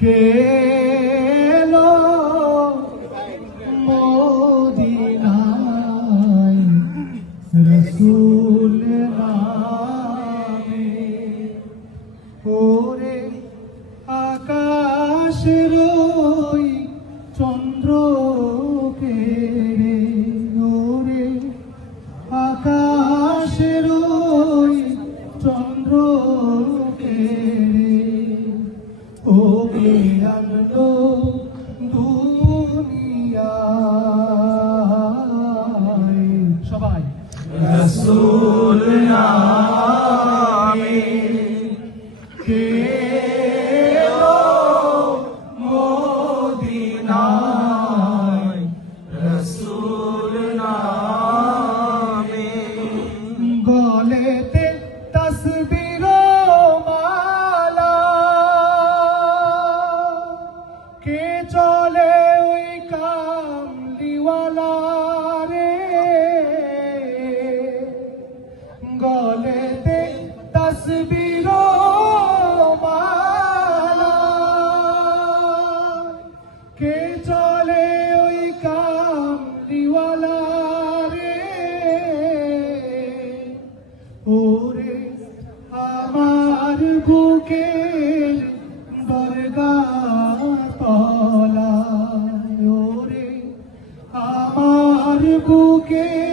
কে এলো মদিনায় রসুল নামে। ওরে আকাশের ওই চন্দ্রকে রে, ওরে আকাশের ওই চন্দ্রকে রে, ওকে আনলো দুনিয়ায়। সবাই রাসূল নামে কে এলো মদিনায় রাসূল নামে। গলেতে তসবির মালা, কে চলে ওই কামলিওয়ালা রে, গলেতে তসবির মালা, কে চলে ওই কামলিওয়ালা রে। ওরে আমার বুকের দরগাহ তলায়, ওরে আমার বুকের